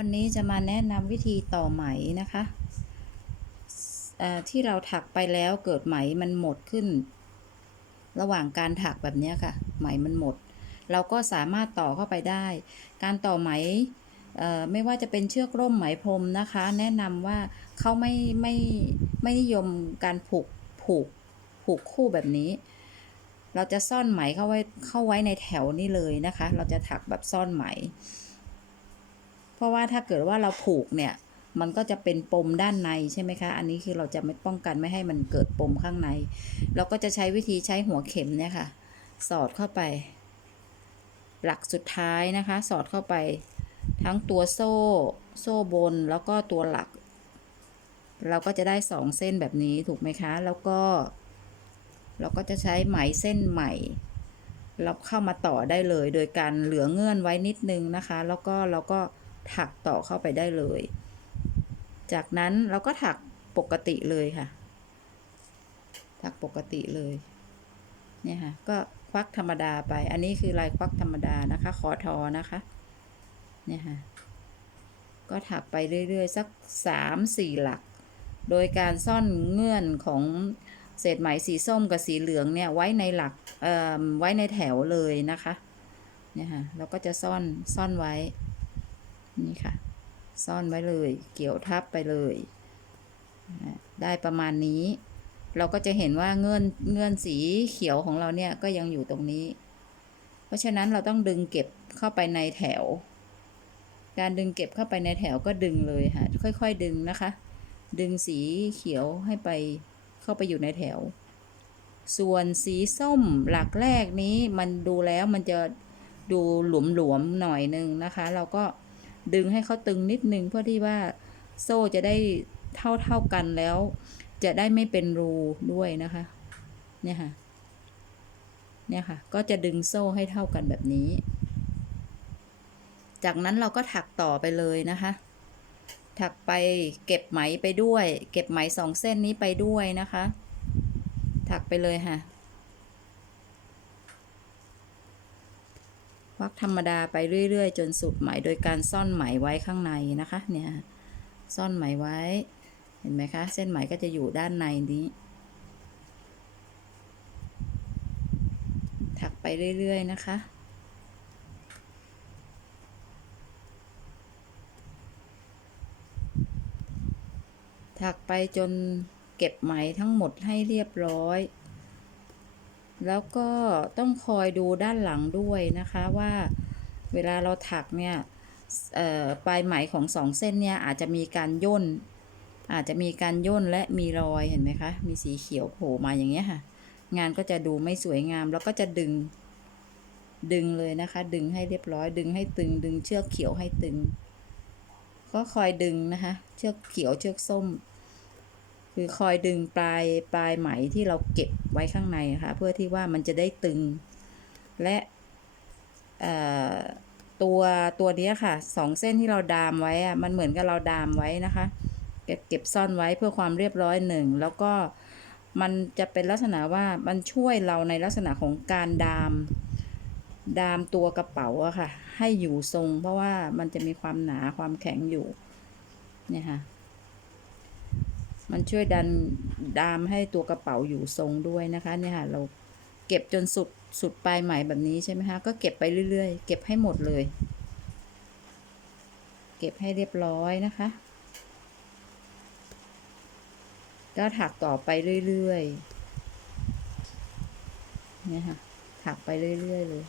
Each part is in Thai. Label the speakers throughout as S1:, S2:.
S1: วันนี้จะมาแนะนำวิธีต่อไหมนะคะที่เราถักไปแล้วเกิดไหมมันหมดขึ้น ระหว่างการถักแบบนี้ค่ะ ไหมมันหมด เราก็สามารถต่อเข้าไปได้ การต่อไหมไม่ว่าจะเป็นเชือกร่มไหมพรมนะคะ แนะนำว่าเขาไม่ไม่ไม่นิยมการผูกผูกผูกคู่แบบนี้ เราจะซ่อนไหมเข้าไว้เข้าไว้ในแถวนี้เลยนะคะ เราจะถักแบบซ่อนไหม เพราะว่าถ้าเกิดว่าเราผูกเนี่ย มันก็จะเป็นปมด้านในใช่ไหมคะ อันนี้คือเราจะไม่ป้องกันไม่ให้มันเกิดปมข้างใน เราก็จะใช้วิธีใช้หัวเข็มเนี่ยค่ะ สอดเข้าไป หลักสุดท้ายนะคะ สอดเข้าไป ทั้งตัวโซ่ โซ่บนแล้วก็ตัวหลัก เราก็จะได้สองเส้นแบบนี้ถูกไหมคะ แล้วก็ เราก็จะใช้ไหมเส้นใหม่เราเข้ามาต่อได้เลย โดยการเหลือเงื่อนไว้นิดนึงนะคะ แล้วก็เราก็ ถักต่อเข้าไปได้เลย จากนั้นเราก็ถักปกติเลยค่ะ ถักปกติเลย เนี่ยค่ะ ก็ควักธรรมดาไป อันนี้คือลายควักธรรมดานะคะ ขอทอนะคะ เนี่ยค่ะ ก็ถักไปเรื่อยๆ สักสามสี่หลัก โดยการซ่อนเงื่อนของเศษไหมสีส้มกับสีเหลืองเนี่ยไว้ในหลักไว้ในแถวเลยนะคะ เนี่ยค่ะ เราก็จะซ่อนซ่อนไว้ นี่ค่ะ ซ่อนไว้เลย เกี่ยวทับไปเลย ได้ประมาณนี้ เราก็จะเห็นว่าเงื่อนเงื่อนสีเขียวของเราเนี่ยก็ยังอยู่ตรงนี้ เพราะฉะนั้นเราต้องดึงเก็บเข้าไปในแถว การดึงเก็บเข้าไปในแถวก็ดึงเลยค่ะ ค่อย ๆ ดึงนะคะ ดึงสีเขียวให้ไปเข้าไปอยู่ในแถว ส่วนสีส้มหลักแรกนี้มันดูแล้วมันจะดูหลวมๆหน่อยนึงนะคะ เราก็ ดึงให้เขาตึงนิดนึงเพื่อที่ว่าโซ่จะได้เท่าเท่ากันแล้ว จะได้ไม่เป็นรูด้วยนะคะ เนี่ยค่ะ เนี่ยค่ะ ก็จะดึงโซ่ให้เท่ากันแบบนี้ จากนั้นเราก็ถักต่อไปเลยนะคะ ถักไปเก็บไหมไปด้วย เก็บไหมสองเส้นนี้ไปด้วยนะคะ ถักไปเลยค่ะ วักธรรมดาไปเรื่อยๆ จนสุดไหมโดยการซ่อนไหมไว้ข้างในนะคะเนี่ยซ่อนไหมไว้ เห็นไหมคะ เส้นไหมก็จะอยู่ด้านในนี้ ถักไปเรื่อยๆนะคะถักไปจนเก็บไหมทั้งหมดให้เรียบร้อย แล้วก็ต้องคอยดูด้านหลังด้วยนะคะว่าเวลาเราถักเนี่ยปลายไหมของสองเส้นเนี่ยอาจจะมีการย่น อาจจะมีการย่นและมีรอยเห็นไหมคะ มีสีเขียวโผล่มาอย่างเงี้ยค่ะ งานก็จะดูไม่สวยงาม แล้วก็จะดึง ดึงเลยนะคะ ดึงให้เรียบร้อย ดึงให้ตึง ดึงเชือกเขียวให้ตึง ก็คอยดึงนะคะ เชือกเขียวเชือกส้ม คือคอยดึงปลายปลายไหมที่เราเก็บไว้ข้างในนะคะเพื่อที่ว่ามันจะได้ตึง และตัวตัวนี้ค่ะสองเส้นที่เราดามไว้อะมันเหมือนกับเราดามไว้นะคะเก็บเก็บซ่อนไว้เพื่อความเรียบร้อยหนึ่งแล้วก็มันจะเป็นลักษณะว่ามันช่วยเราในลักษณะของการดาม ดามตัวกระเป๋าอะค่ะ ให้อยู่ทรงเพราะว่ามันจะมีความหนาความแข็งอยู่เนี่ยค่ะ มันช่วยดันดามให้ตัวกระเป๋าอยู่ทรงด้วยนะคะเนี่ยค่ะเราเก็บจนสุดสุดปลายไหมแบบนี้ใช่ไหมคะก็เก็บไปเรื่อยๆ เก็บให้หมดเลย เก็บให้เรียบร้อยนะคะ ก็ถักต่อไปเรื่อยๆเนี่ยค่ะถักไปเรื่อยๆเลย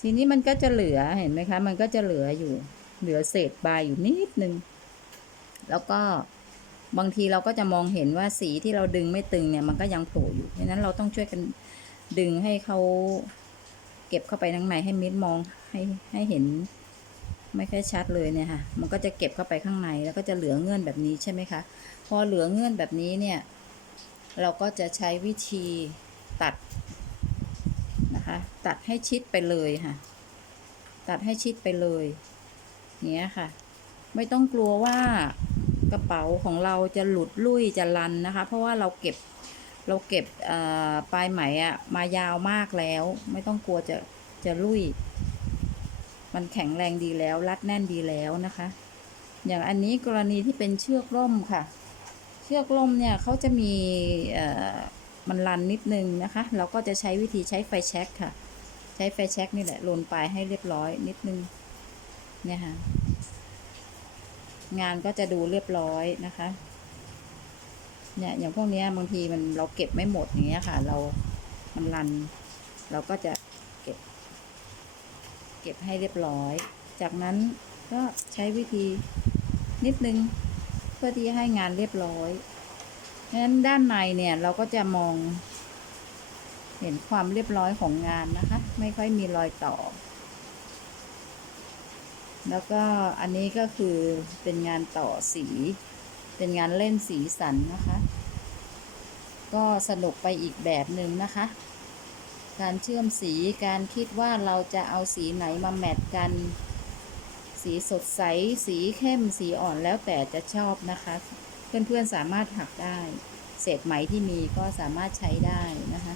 S1: ทีนี้มันก็จะเหลือเห็นไหมคะ มันก็จะเหลืออยู่ เหลือเศษปลายอยู่นิดนึง แล้วก็บางทีเราก็จะมองเห็นว่าสีที่เราดึงไม่ตึงเนี่ยมันก็ยังโผล่อยู่เพราะฉะนั้นเราต้องช่วยกันดึงให้เขาเก็บเข้าไปข้างในให้มิดมองให้ให้เห็นไม่ค่อยชัดเลยเนี่ยค่ะ มันก็จะเก็บเข้าไปข้างในแล้วก็จะเหลือเงื่อนแบบนี้ใช่ไหมคะ พอเหลือเงื่อนแบบนี้เนี่ย เราก็จะใช้วิธีตัดนะคะ ตัดให้ชิดไปเลยค่ะ ตัดให้ชิดไปเลย เนี้ยค่ะ ไม่ต้องกลัวว่ากระเป๋าของเราจะหลุดลุ่ยจะลันนะคะ เพราะว่าเราเก็บเราเก็บปลายไหมอะมายาวมากแล้ว ไม่ต้องกลัวจะจะลุ่ย มันแข็งแรงดีแล้ว รัดแน่นดีแล้วนะคะ อย่างอันนี้กรณีที่เป็นเชือกร่มค่ะ เชือกร่มเนี่ยเขาจะมีมันรันนิดนึงนะคะ เราก็จะใช้วิธีใช้ไฟแช็กค่ะ ใช้ไฟแช็กนี่แหละลนปลายให้เรียบร้อยนิดนึง เนี่ยค่ะ งานก็จะดูเรียบร้อยนะคะ เนี่ยอย่างพวกนี้บางทีมันเราเก็บไม่หมดอย่างเงี้ยค่ะ เรามันรัน เราก็จะเก็บ เก็บให้เรียบร้อย จากนั้นก็ใช้วิธีนิดนึงเพื่อที่ให้งานเรียบร้อยงั้นด้านในเนี่ยเราก็จะมองเห็นความเรียบร้อยของงานนะคะ ไม่ค่อยมีรอยต่อ แล้วก็อันนี้ก็คือเป็นงานต่อสี เป็นงานเล่นสีสันนะคะ ก็สนุกไปอีกแบบหนึ่งนะคะ การเชื่อมสีการคิดว่าเราจะเอาสีไหนมาแมทกัน สีสดใส สีเข้มสีอ่อนแล้วแต่จะชอบนะคะ เพื่อนๆสามารถถักได้ เศษไหมที่มีก็สามารถใช้ได้นะคะ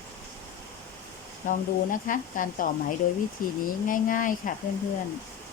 S1: ลองดูนะคะ การต่อไหมโดยวิธีนี้ง่าย ๆ ค่ะเพื่อนๆ